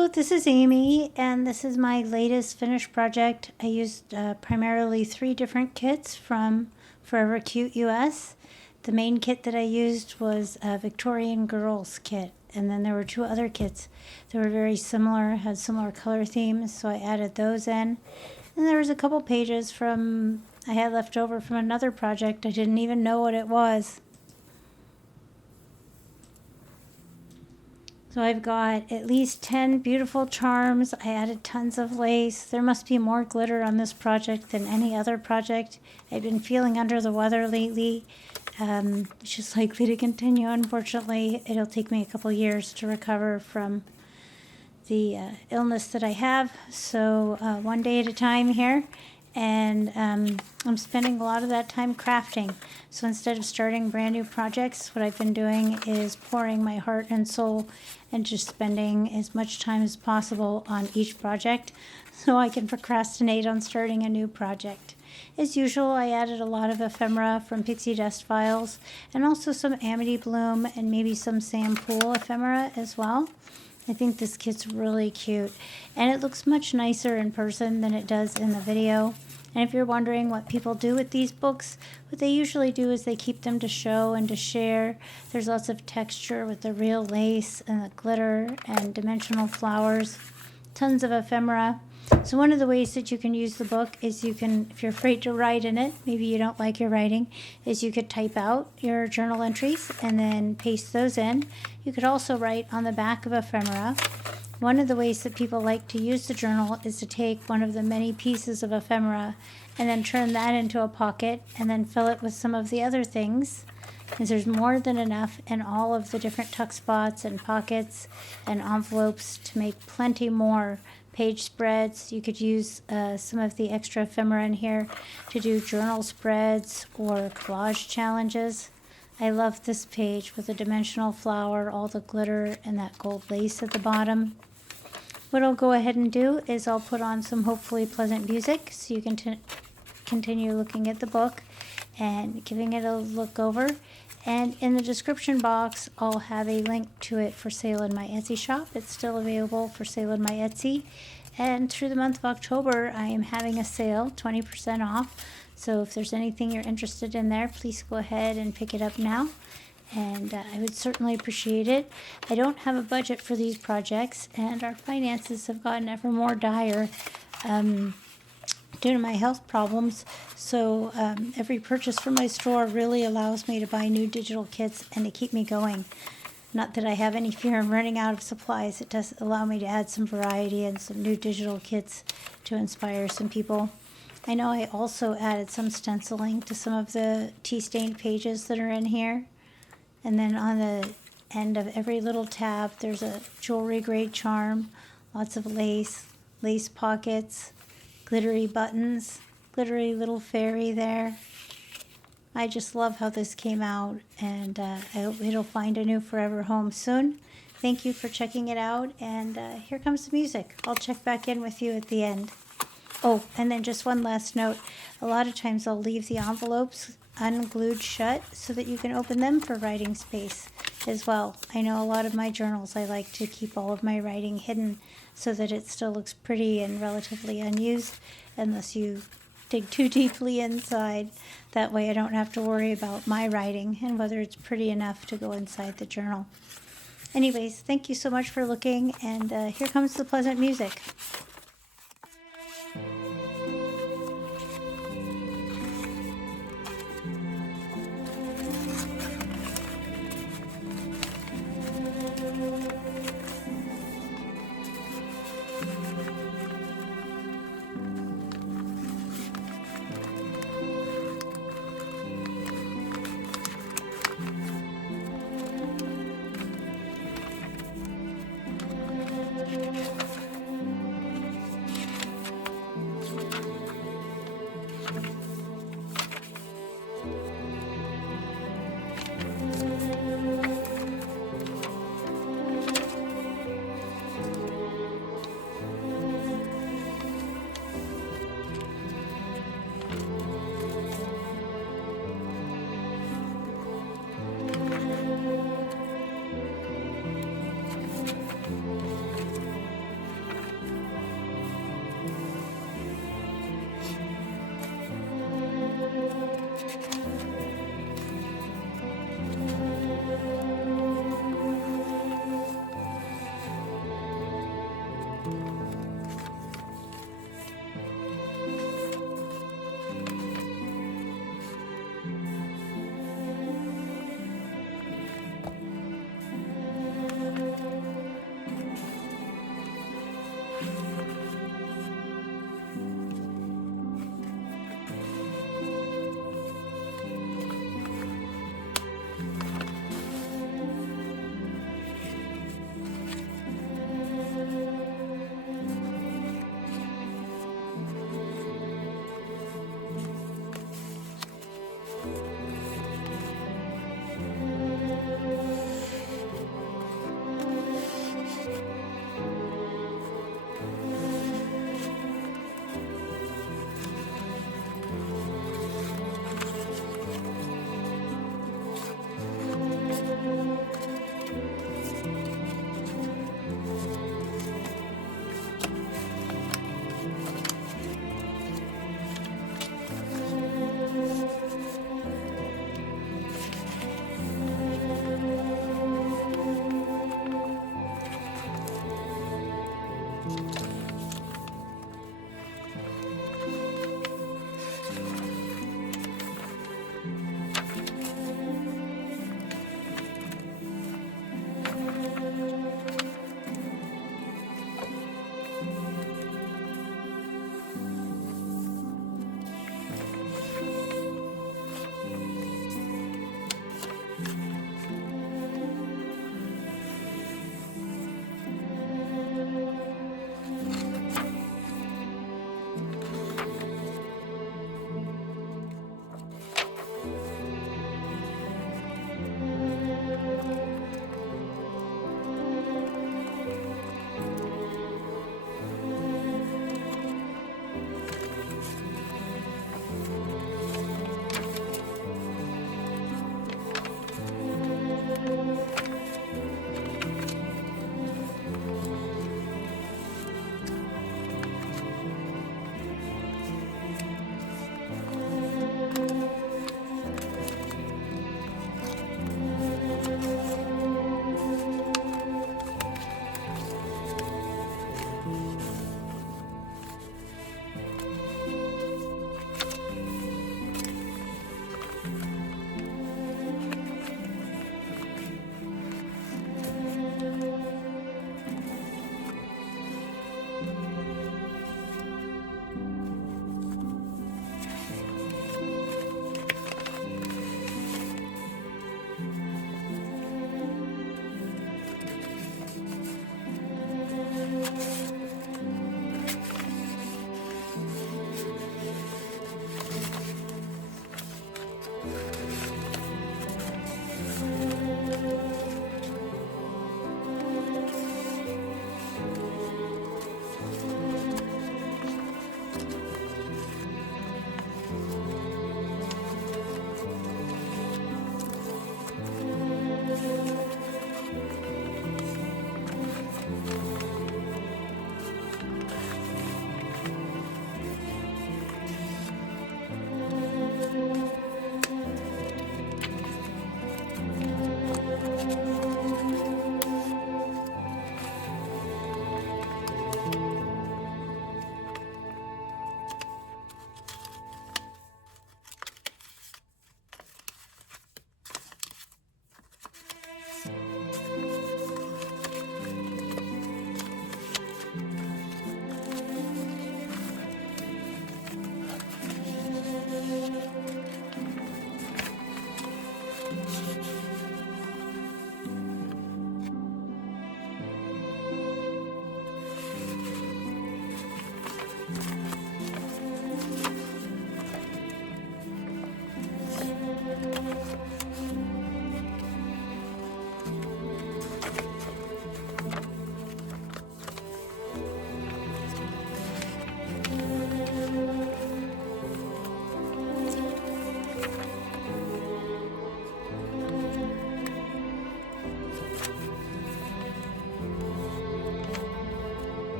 Hello, this is Amy, and this is my latest finished project. I used primarily 3 different kits from Forever Cute US. The main kit that I used was a Victorian girls kit, and then there were 2 other kits that were very similar, had similar color themes, so I added those in. And there was a couple pages from I had left over from another project. I didn't even know what it was. So I've got at least 10 beautiful charms. I added tons of lace. There must be more glitter on this project than any other project. I've been feeling under the weather lately. It's just likely to continue, unfortunately. It'll take me a couple years to recover from the illness that I have. So one day at a time here. And I'm spending a lot of that time crafting. So instead of starting brand new projects, what I've been doing is pouring my heart and soul and just spending as much time as possible on each project so I can procrastinate on starting a new project. As usual, I added a lot of ephemera from Pixie Dust Files and also some Amity Bloom and maybe some Sand Pool ephemera as well. I think this kit's really cute, and it looks much nicer in person than it does in the video. And if you're wondering what people do with these books, what they usually do is they keep them to show and to share. There's lots of texture with the real lace and the glitter and dimensional flowers, tons of ephemera. So one of the ways that you can use the book is you can, if you're afraid to write in it, maybe you don't like your writing, is you could type out your journal entries and then paste those in. You could also write on the back of ephemera. One of the ways that people like to use the journal is to take one of the many pieces of ephemera and then turn that into a pocket and then fill it with some of the other things. Because there's more than enough in all of the different tuck spots and pockets and envelopes to make plenty more page spreads. You could use some of the extra ephemera in here to do journal spreads or collage challenges. I love this page with the dimensional flower, all the glitter, and that gold lace at the bottom. What I'll go ahead and do is I'll put on some hopefully pleasant music so you can continue looking at the book and giving it a look over. And in the description box, I'll have a link to it for sale in my Etsy shop. It's still available for sale in my Etsy. And through the month of October, I am having a sale, 20% off. So if there's anything you're interested in there, please go ahead and pick it up now. And I would certainly appreciate it. I don't have a budget for these projects, and our finances have gotten ever more dire due to my health problems. So every purchase from my store really allows me to buy new digital kits and to keep me going. Not that I have any fear of running out of supplies. It does allow me to add some variety and some new digital kits to inspire some people. I know I also added some stenciling to some of the tea-stained pages that are in here. And then on the end of every little tab, there's a jewelry grade charm, lots of lace, lace pockets, glittery buttons, glittery little fairy there. I just love how this came out, and I hope it'll find a new forever home soon. Thank you for checking it out, and here comes the music. I'll check back in with you at the end. Oh, and then just one last note. A lot of times I'll leave the envelopes unglued shut so that you can open them for writing space as well. I know a lot of my journals, I like to keep all of my writing hidden so that it still looks pretty and relatively unused unless you dig too deeply inside. That way I don't have to worry about my writing and whether it's pretty enough to go inside the journal. Anyways, thank you so much for looking, and here comes the pleasant music.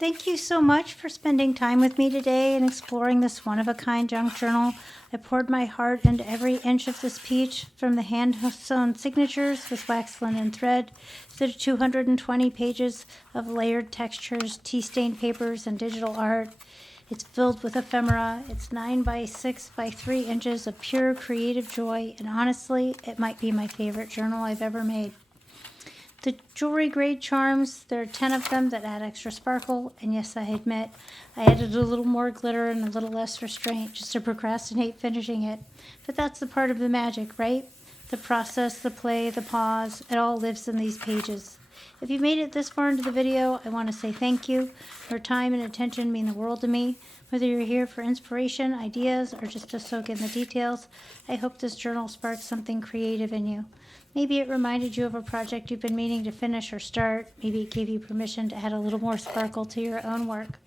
Thank you so much for spending time with me today and exploring this one-of-a-kind junk journal. I poured my heart into every inch of this peach, from the hand-sewn signatures with wax linen thread to the 220 pages of layered textures, tea-stained papers, and digital art. It's filled with ephemera. It's 9 by 6 by 3 inches of pure creative joy, and honestly, it might be my favorite journal I've ever made. The jewelry grade charms, there are 10 of them that add extra sparkle, and yes, I admit, I added a little more glitter and a little less restraint just to procrastinate finishing it. But that's the part of the magic, right? The process, the play, the pause, it all lives in these pages. If you made it this far into the video, I want to say thank you. Your time and attention mean the world to me. Whether you're here for inspiration, ideas, or just to soak in the details, I hope this journal sparks something creative in you. Maybe it reminded you of a project you've been meaning to finish or start. Maybe it gave you permission to add a little more sparkle to your own work.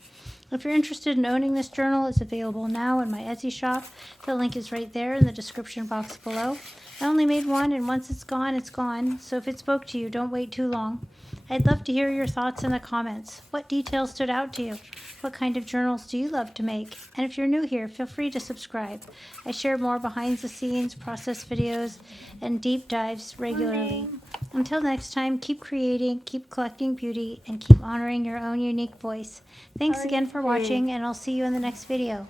If you're interested in owning this journal, it's available now in my Etsy shop. The link is right there in the description box below. I only made one, and once it's gone, it's gone. So if it spoke to you, don't wait too long. I'd love to hear your thoughts in the comments. What details stood out to you? What kind of journals do you love to make? And if you're new here, feel free to subscribe. I share more behind the scenes, process videos, and deep dives regularly. Until next time, keep creating, keep collecting beauty, and keep honoring your own unique voice. Thanks again for watching, and I'll see you in the next video.